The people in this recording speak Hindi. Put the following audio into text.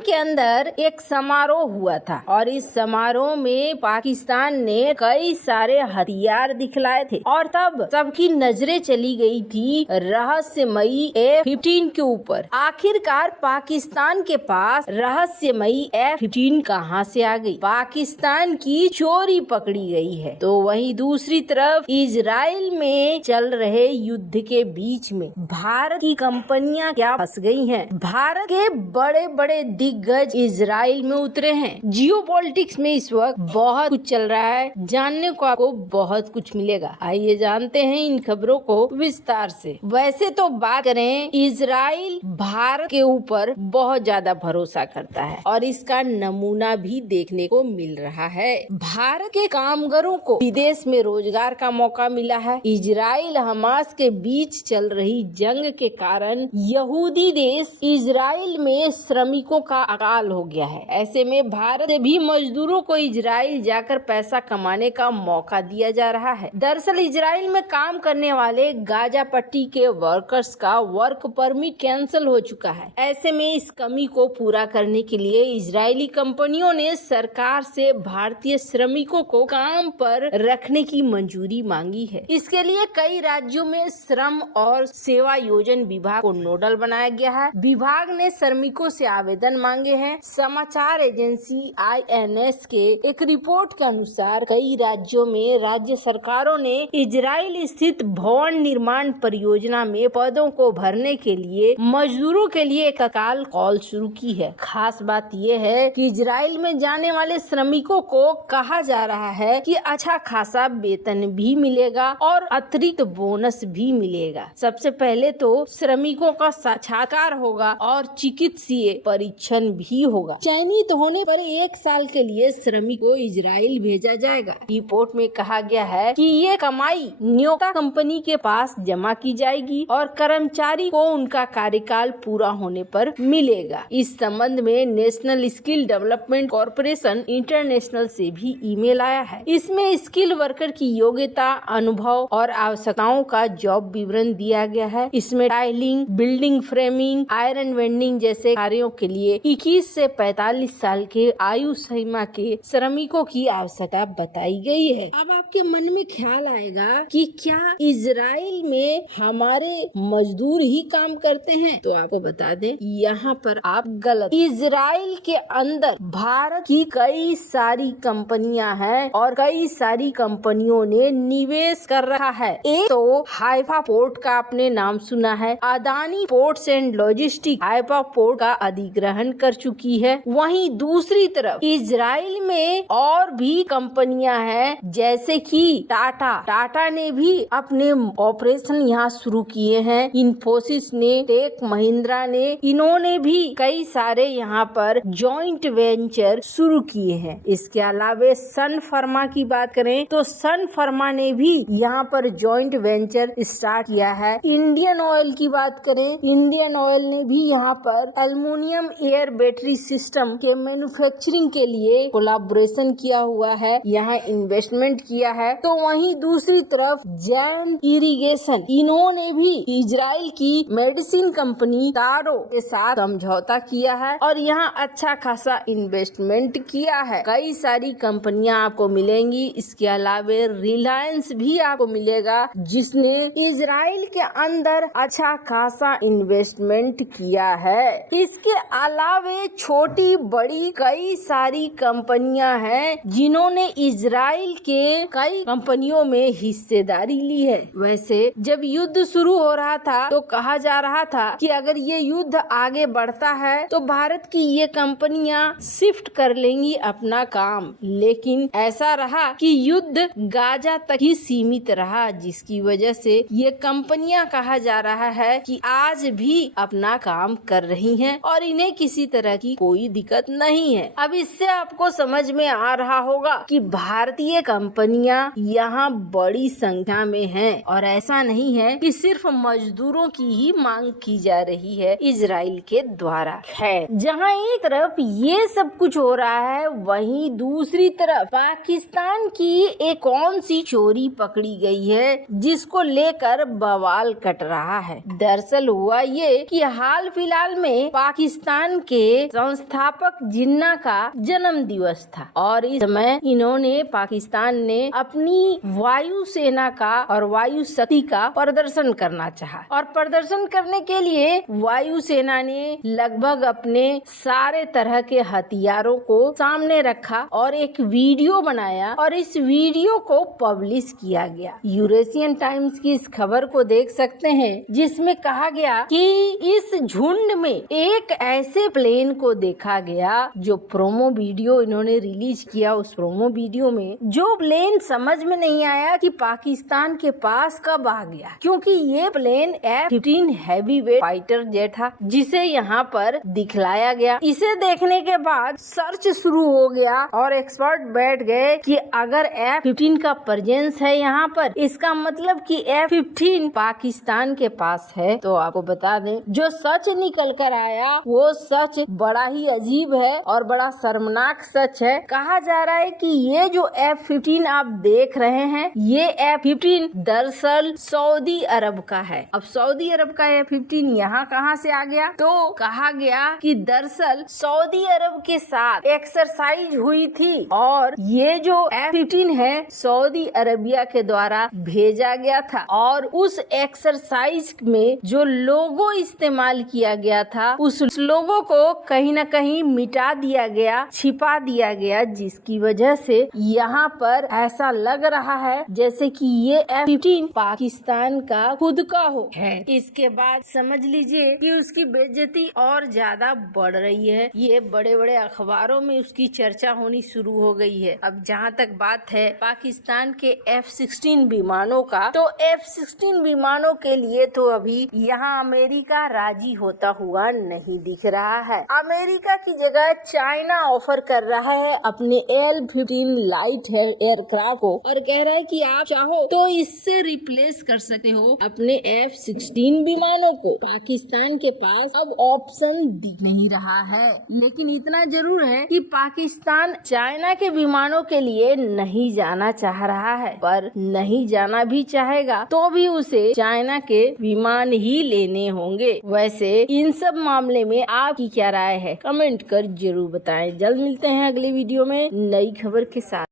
के अंदर एक समारोह हुआ था और इस समारोह में पाकिस्तान ने कई सारे हथियार दिखलाए थे और तब सबकी नजरें चली गई थी रहस्यमयी F-15 के ऊपर। आखिरकार पाकिस्तान के पास रहस्यमयी F-15 कहां से आ गई? पाकिस्तान की चोरी पकड़ी गई है। तो वहीं दूसरी तरफ इजराइल में चल रहे युद्ध के बीच में भारत की कंपनियां क्या फंस गई हैं? भारत के बड़े बड़े दिग्गज इजराइल में उतरे हैं। जियोपॉलिटिक्स में इस वक्त बहुत कुछ चल रहा है, जानने को आपको बहुत कुछ मिलेगा। आइए जानते हैं इन खबरों को विस्तार से। वैसे तो बात करें, इजराइल भारत के ऊपर बहुत ज्यादा भरोसा करता है और इसका नमूना भी देखने को मिल रहा है। भारत के कामगारों को विदेश में रोजगार का मौका मिला है। इजराइल हमास के बीच चल रही जंग के कारण यहूदी देश इजराइल में श्रमिकों का अकाल हो गया है। ऐसे में भारत से भी मजदूरों को इजराइल जाकर पैसा कमाने का मौका दिया जा रहा है। दरअसल इजराइल में काम करने वाले गाजा पट्टी के वर्कर्स का वर्क परमिट कैंसिल हो चुका है। ऐसे में इस कमी को पूरा करने के लिए इजरायली कंपनियों ने सरकार से भारतीय श्रमिकों को काम पर रखने की मंजूरी मांगी है। इसके लिए कई राज्यों में श्रम और सेवा योजन विभाग को नोडल बनाया गया है। विभाग ने श्रमिकों से आवेदन मांगे हैं। समाचार एजेंसी INS के एक रिपोर्ट के अनुसार कई राज्यों में राज्य सरकारों ने इजराइल स्थित भवन निर्माण परियोजना में पदों को भरने के लिए मजदूरों के लिए एक तत्काल कॉल शुरू की है। खास बात यह है कि इजराइल में जाने वाले श्रमिकों को कहा जा रहा है कि अच्छा खासा वेतन भी मिलेगा और अतिरिक्त बोनस भी मिलेगा। सबसे पहले तो श्रमिकों का साक्षात्कार होगा और चिकित्सीय परीक्षण भी होगा। चयनित होने पर 1 साल के लिए श्रमिक को इजराइल भेजा जाएगा। रिपोर्ट में कहा गया है कि ये कमाई नियोक्ता कंपनी के पास जमा की जाएगी और कर्मचारी को उनका कार्यकाल पूरा होने पर मिलेगा। इस संबंध में national skill development corporation international से भी ईमेल आया है। इसमें स्किल वर्कर की योग्यता, अनुभव और आवश्यकताओं का जॉब विवरण दिया गया है। इसमें tiling, building framing, iron vending जैसे कार्यों के लिए 21 से 45 साल के आयु सीमा के श्रमिकों की आवश्यकता बताई गई है। अब आपके मन में ख्याल आएगा कि क्या इजराइल में हमारे मजदूर ही काम करते हैं? तो आपको बता दें, यहाँ पर आप गलत। इजराइल के अंदर भारत की कई सारी कंपनियां हैं और कई सारी कंपनियों ने निवेश कर रहा है। एक तो हाइफा पोर्ट का आपने नाम सुना है। Adani ports and logistic Haifa port का अधिग्रहण कर चुकी है। वहीं दूसरी तरफ इजराइल में और भी कंपनियां हैं, जैसे कि टाटा ने भी अपने ऑपरेशन यहाँ शुरू किए हैं। इन्फोसिस ने, टेक महिंद्रा ने, इन्होंने भी कई सारे यहाँ पर जॉइंट वेंचर शुरू किए हैं। इसके अलावा सन फार्मा की बात करें तो सन फार्मा ने भी यहाँ पर जॉइंट वेंचर स्टार्ट किया है। इंडियन ऑयल की बात करें, इंडियन ऑयल ने भी यहाँ पर एल्युमिनियम एयर बैटरी सिस्टम के मैन्युफैक्चरिंग के लिए कोलैबोरेशन किया हुआ है, यहाँ इन्वेस्टमेंट किया है। तो वहीं दूसरी तरफ जैन इरिगेशन, इन्होंने भी इजराइल की मेडिसिन कंपनी तारो के साथ समझौता किया है और यहाँ अच्छा खासा इन्वेस्टमेंट किया है। कई सारी कंपनियां आपको मिलेंगी। इसके अलावा रिलायंस भी आपको मिलेगा, जिसने इजराइल के अंदर अच्छा खासा इन्वेस्टमेंट किया है। इसके अलावा छोटी बड़ी कई सारी कंपनियां हैं, जिन्होंने इजराइल के कई कंपनियों में हिस्सेदारी ली है। वैसे जब युद्ध शुरू हो रहा था तो कहा जा रहा था कि अगर ये युद्ध आगे बढ़ता है तो भारत की ये कंपनियां शिफ्ट कर लेंगी अपना काम, लेकिन ऐसा रहा कि युद्ध गाजा तक ही सीमित रहा, जिसकी वजह से ये कंपनियां कहा जा रहा है कि आज भी अपना काम कर रही हैं और इन्हें किसी तरह की कोई दिक्कत नहीं है। अब इससे आपको समझ में आ रहा होगा कि भारतीय कंपनियां यहाँ बड़ी संख्या में हैं और ऐसा नहीं है कि सिर्फ मजदूरों की ही मांग की जा रही है इजराइल के द्वारा। है जहाँ एक तरफ ये सब कुछ हो रहा है, वहीं दूसरी तरफ पाकिस्तान की एक कौन सी चोरी पकड़ी गई है जिसको लेकर बवाल कट रहा है। दरअसल हुआ ये कि हाल फिलहाल में पाकिस्तान के संस्थापक जिन्ना का जन्म दिवस था और इस समय इन्होंने पाकिस्तान ने अपनी वायु सेना का और वायु शक्ति का प्रदर्शन करना चाहा और प्रदर्शन करने के लिए वायु सेना ने लगभग अपने सारे तरह के हथियारों को सामने रखा और एक वीडियो बनाया और इस वीडियो को पब्लिश किया गया। यूरेशियन टाइम्स की इस खबर को देख सकते हैं जिसमें कहा गया कि इस झुंड में एक ऐसे प्लेन को देखा गया जो प्रोमो वीडियो इन्होंने रिलीज किया। उस प्रोमो वीडियो में जो प्लेन समझ में नहीं आया कि पाकिस्तान के पास कब आ गया, क्योंकि ये plane F-15 heavy weight fighter jet था जिसे यहाँ पर दिखलाया गया। इसे देखने के बाद सर्च शुरू हो गया और एक्सपर्ट बैठ गए कि अगर F-15 का प्रेजेंस है यहाँ पर, इसका मतलब कि F-15 पाकिस्तान के पास है। तो आपको बता दें जो सच निकल कर आया वो सच बड़ा ही अजीब है और बड़ा शर्मनाक सच है। कहा जा रहा है कि ये जो F-15 आप देख रहे हैं ये F-15 दरअसल सऊदी अरब का है। अब सऊदी अरब का F-15 यहाँ कहाँ से आ गया? तो कहा गया कि दरअसल सऊदी अरब के साथ एक्सरसाइज हुई थी और ये जो F-15 है सऊदी अरबिया के द्वारा भेजा गया था और उस एक्सरसाइज में जो लोगो इस्तेमाल किया गया था उस लोगो को कहीं न कहीं मिटा दिया गया, छिपा दिया गया, जिसकी वजह से यहाँ पर ऐसा लग रहा है जैसे कि ये F-15 पाकिस्तान का खुद का हो है। इसके बाद समझ लीजिए कि उसकी बेइज्जती और ज्यादा बढ़ रही है। ये बड़े बड़े अखबारों में उसकी चर्चा होनी शुरू हो गई है। अब जहाँ तक बात है पाकिस्तान के F-16 विमानों का, तो F-16 विमानों के लिए तो अभी यहाँ अमेरिका राजी होता हुआ नहीं दिख रहा है। अमेरिका की जगह चाइना ऑफर कर रहा है अपने L-15 लाइट एयरक्राफ्ट को और कह रहा है कि आप चाहो तो इससे रिप्लेस कर सकते हो अपने F-16 विमानों को। पाकिस्तान के पास अब ऑप्शन दिख नहीं रहा है, लेकिन इतना जरूर है कि पाकिस्तान चाइना के विमानों के लिए नहीं जाना चाह रहा है, पर नहीं जाना भी चाहेगा तो भी उसे चाइना के विमान ही लेने होंगे। वैसे इन सब मामले में आपकी क्या राय है? कमेंट कर जरूर बताएं। जल्द मिलते हैं अगले वीडियो में नई खबर के साथ।